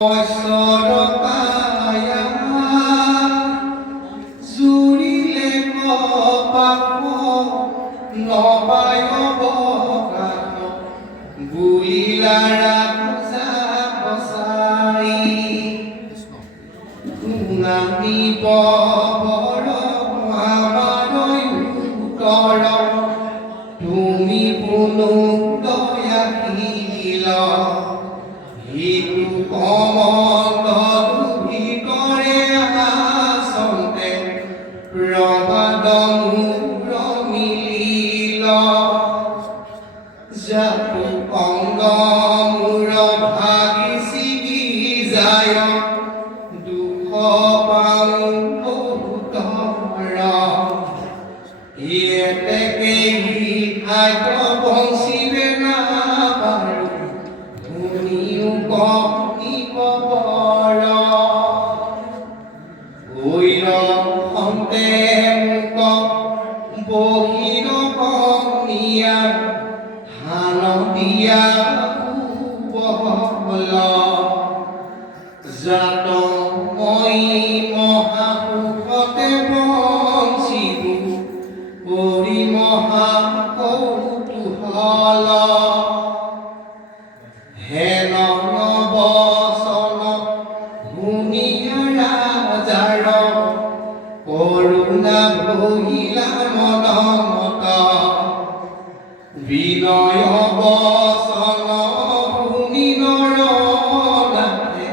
Sorokaia Zurile kopako Nobayo bokano Bulilara kusakosai Tungami boboro Amaroi utoro Tumi punung doya hilo Hitu komandatu ভিতরে আসন্তে প্রবাদমূর মিলিল জাতু অঙ্গমূর ভাগি ছিগি যায় দুঃখ পাওঁ বহুতৰ ইয়েতেকে আইত বংশিবে না পাৰো ধুনীও কপৰ গৈৰ সন্তে মুক বহিৰ কনিয়া ধান দিয়া বহল জাত মই মহাসুখতে বঞ্চিবো কৰি মহা কৌতূহল হেন নবচন শুনিয়া ৰাজাৰ কৰোণা ভহিলা মনমত বিনয় বচন শুনি নৰনাথে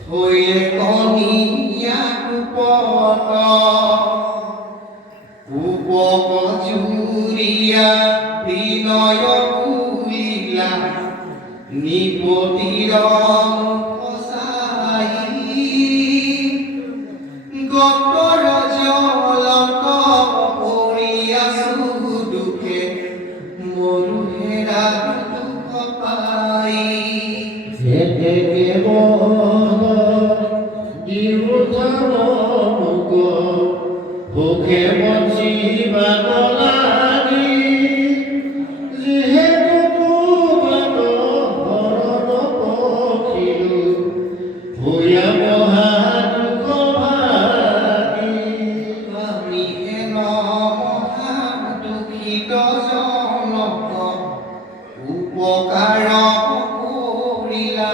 থৈয়ে কনিয়া কুপত উপক জুৰিয়া বিনয় বুলিলা নিপতিৰ মুখচাই গতৰ জলক পৰি আছো দুখে মৰু হেৰা দুখ পাই যেতেকে দিউথানক ভোকে বঞ্চিবা গলানি যিহেতু তোমাক হৰণ পঠিলো ভূয়া মহা দুখ ভাগি আমি হেন মহা দুখিত জনক উপকাৰ কৰিলা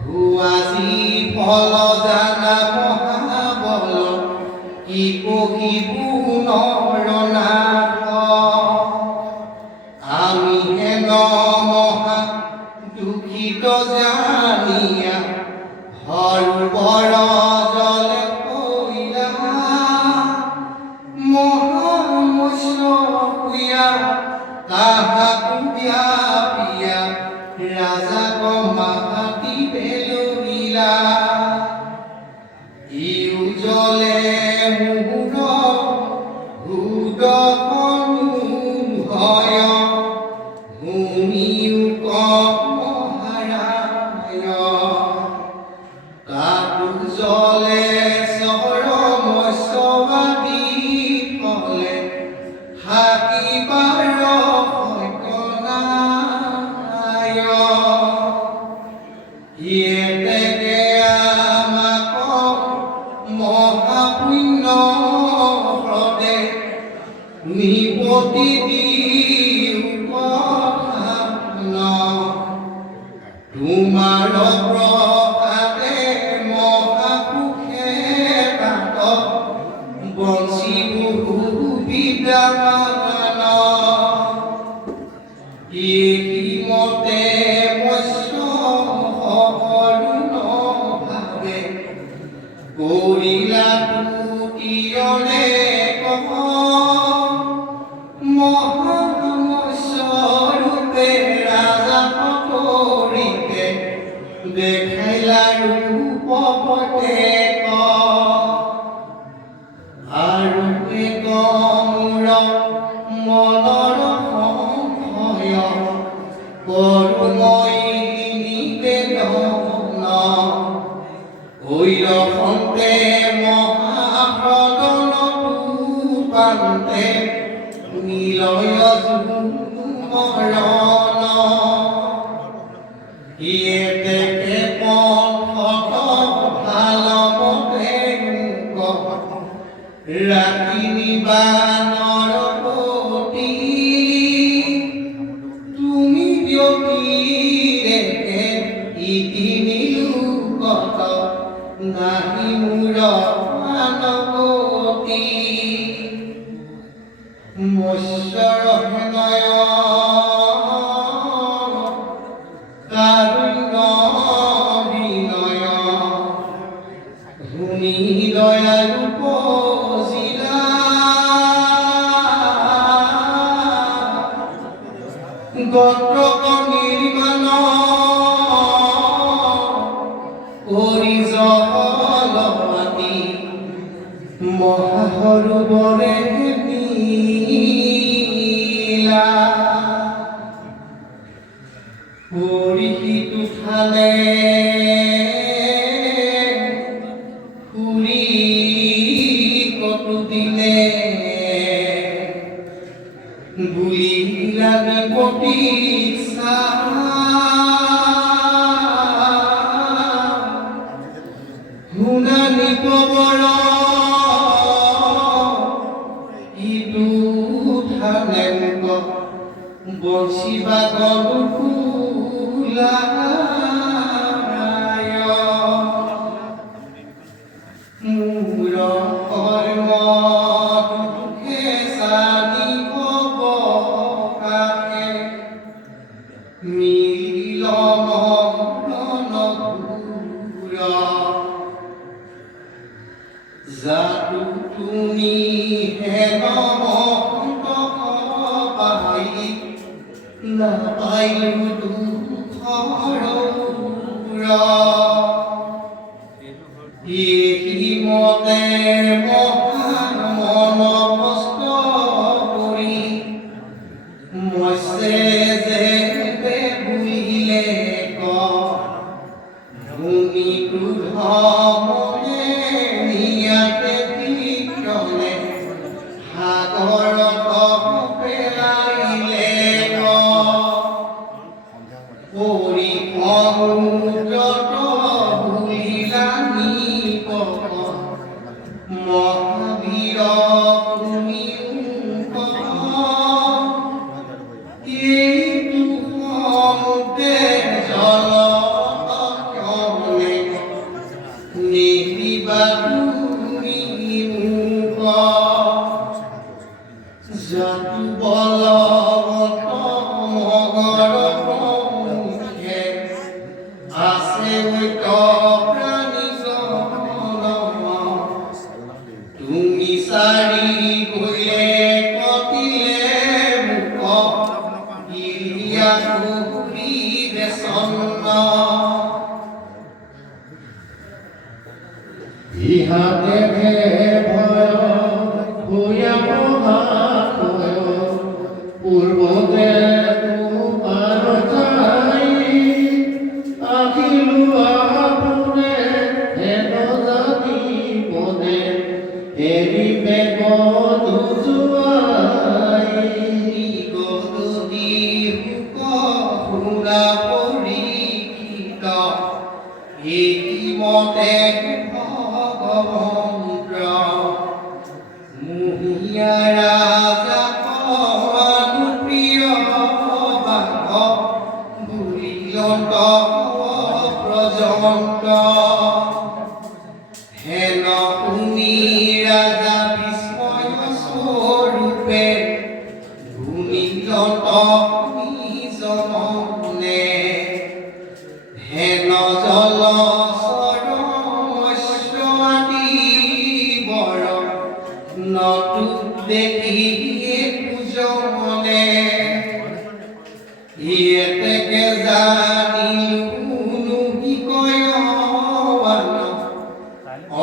ভুৱাজি ফল জানা মহাবল কি কহিবো নৰনাথ আমি হেন মহা দুখিত জানিয়া হৰবৰ জলে কৈলা মহামস্য শুয়া তাহাকু ব্যাপিয়া ৰাজাক মাতি বেলুৰিলা ইউ জলে মুহুৰ ভয় শুনিও মহাৰায় তাতো জলে চৰমস্যবাদী ফলে হাকিবাৰ সৈকনায় ইয়েতেকে আমাক মহাপুণ্য হ্ৰদে নিপতি দিও পঠান তোমাৰ প্ৰসাদে মহাসুখে তাত বঞ্চিবো বিদ্যামান মতে মৎস্য ভাবে কৰিলা তুতিয়ৰে কহ মহামৎস্যৰূপে ৰাজা কৰিতে দেখাইলা ৰূপ প্ৰত্যেক আৰু এক মূৰ মনৰ সংশয় কৰোময় নিবেদন হৈৰ সন্তে মহাসদন পান্তে নিলয় মৰণ ইয়েতে বানৰ পতি তুমি ব্যতিৰে ইতি নিলোকত নাহি মূৰ মানৱতী মৎস্যৰ নয়ন কাৰুণ্য বিনয় শুনি দয়ালু পজিলা গত্ৰক নিৰ্মাণ কৰি জলমাতি মহাসৰোবৰে নীলা পৰিহিত খালে ফুৰি কটু দিলে বুলি লাগি প্ৰতীক্ষা শুনানি কবৰ ইটো ঠালে বঞ্চিবা গলু ফুলায় মূৰ কৰ্ম দুখে জানিব কাকে মিল মৰণ ঘূৰ জাদু তুমি হেন মহন্ত পাই নাপাইলো দুখৰ এই মতে মহান মন কষ্ট কৰি মছে যে বুলিলে ভূমি ক্ৰোধ মনে নিয়াতে বিক্ৰমে সাগৰত পেলাইলে পৰিসমুদ্ৰত ভুলিলা নিপক মহাবীৰ তুমি এইটো সমুদ্ৰে জল নিদিবা তুমি মোক জাদু বলৱন্ত মগৰ মুখে আছে ঐত প্ৰাণী তুমি চাৰি গলে কটিলে মুখ ইয়া কুৰি বেচন্ন ইহাতে ভয় ভূয়াম মহাশয় পূৰ্বতে তোমাৰ ঠাই আহিলো আপোনে হেন জানি মনে এৰি বেগ নোযোৱাই গদি শুনা পৰীক্ষিত মতে ভগৱন্ত্ৰ মুহিয়া ৰাজা প্ৰিয় বাঘ বুলিয়ন্ত প্ৰজন্ত হেন শুনি ৰাজা বিস্ময় স্বৰূপে ভূমিলত নিজমনে হেন জল নতু দেখি পূজনে এতেকে জানিলো বিষয়ৱান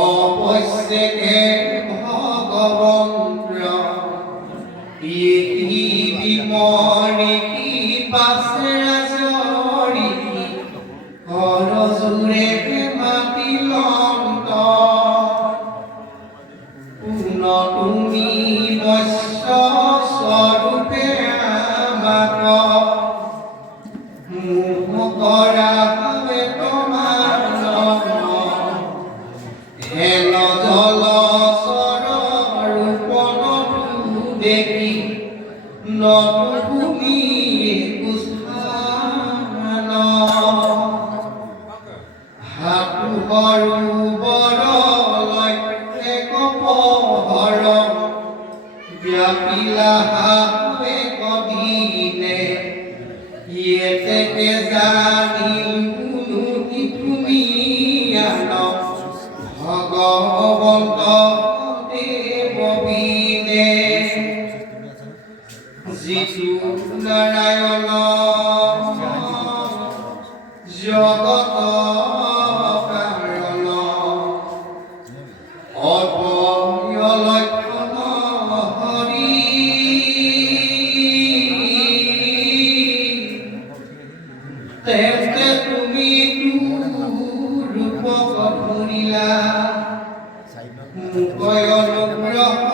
অৱশ্যেকে ভগৱন্ত্ৰ বিমৰি পাছে ৰাজৰি কৰজোৰে মাতিলন্ত তুমি মৎস্য স্বৰূপে আমাক মোহ কৰা তোমাৰ হেন জল চৰ ৰূপনত ভগৱন্ত দেৱ বিনে যিটো নাৰায়ণ জগত কাৰণ অভয় লক্ষণ হৰি তেন্তে তুমি ৰূপক ফুৰিলা মুকয় অনুগ্ৰহ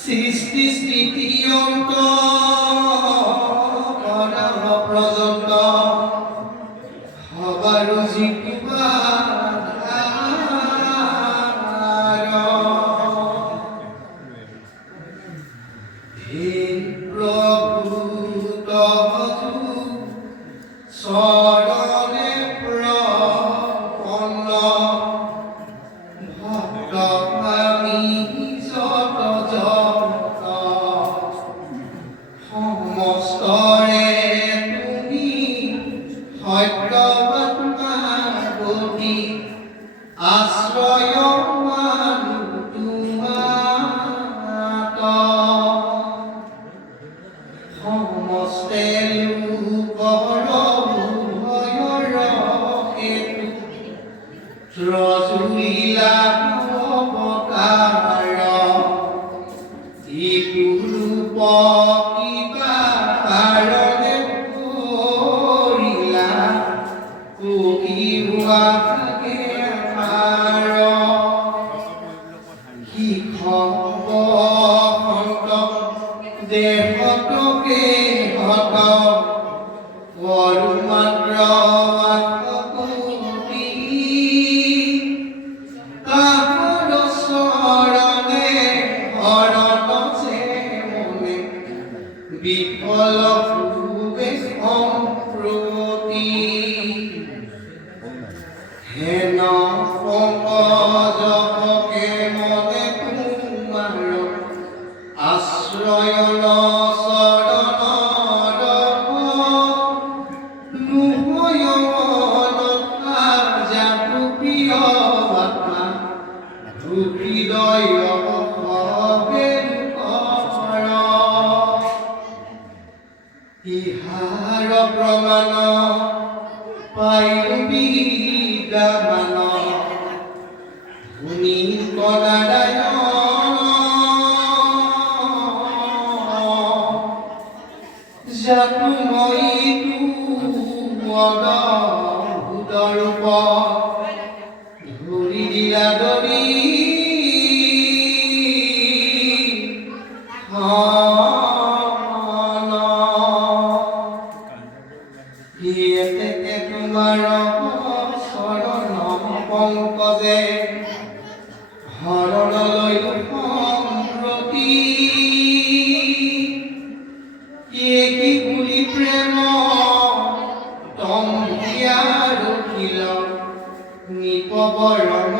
সৃষ্টি স্থিতি অন্ত পৰ্যন্ত হবাৰো যিটো হে প্ৰভু তহু চৰণে প্ৰপন্ন ভক্ত আমি যত যত সমস্তৰে তুমি সত্যবাত্মা গতি আশ্ৰয় মানো তোমাত সমস্তে লোকৰ ভয়ৰ হেতু ৰজুলীলা অৱতাৰ ইটো ৰূপ কিবা কাৰণে কৰিলা কহিওৱা থাকে পাৰ কি খবসন্ত দেহতকে হত কৰো মাত্ৰ আত্মকুটি তাহাৰ চৰণে হৰত যে মনে বিফল পূবে সম্প্ৰতি হেন পংকজকে মনে তোমাৰ আশ্ৰয়ন চৰণৰ জাতু প্ৰিয় আত্মা হৃদয় ভাৱে কৰ ইহাৰ প্ৰমাণ পাইলো বিদ্যামান শুনি নাৰায়ণ জাতু মইতো অদ্ভুতৰূপ ধৰি দিলা দৰি তোমাৰ চৰণ পংকজে হৰণলৈ সম্প্ৰতি কি বুলি প্ৰেম তম্ভিয়া ৰখিল নিপবৰম